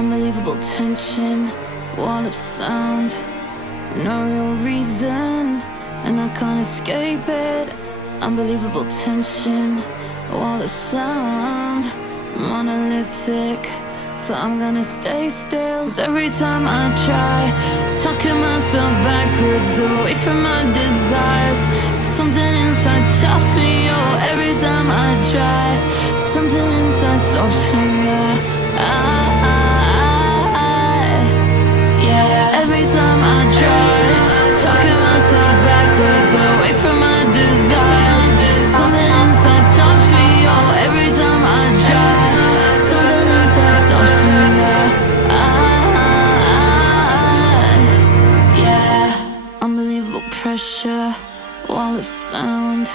Unbelievable tension, wall of sound, no real reason, and I can't escape it. Unbelievable tension, wall of sound, monolithic, so I'm gonna stay still. 'Cause every time I try, talking myself backwards away from my desires, something inside stops me. Oh, every time I try, something inside stops me. Yeah, every time I try, talking myself backwards away from my desires, something inside stops me. Oh, every time I try, something inside stops me. Yeah, unbelievable pressure, wall of sound,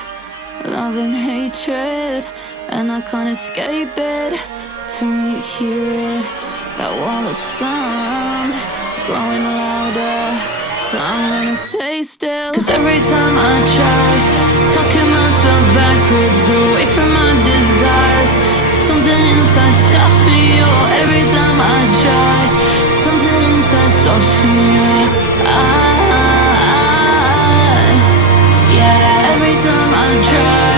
love and hatred, and I can't escape it. Till you hear it, that wall of sound growing louder, so I'm gonna stay still. 'Cause every time I try, talking myself backwards away from my desires, something inside stops me. Oh, every time I try, something inside stops me. Yeah, every time I try,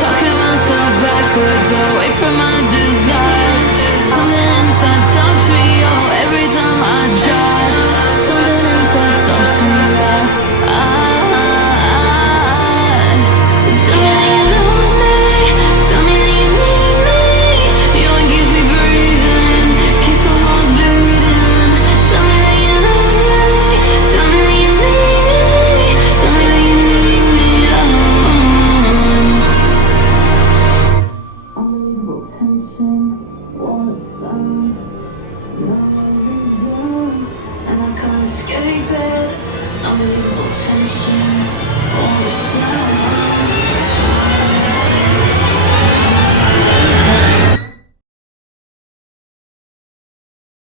talking myself backwards away from my desires, something inside stops me. Oh, every time I try, something inside stops me. Tell me that you love me, tell me that you need me. You're what keeps me breathing, keeps my heart beating. Tell me that you love me, tell me that you need me, tell me that you need me. Unbelievable tension, wall of sound, no reason, and I can't escape it. Unbelievable tension, wall of sound.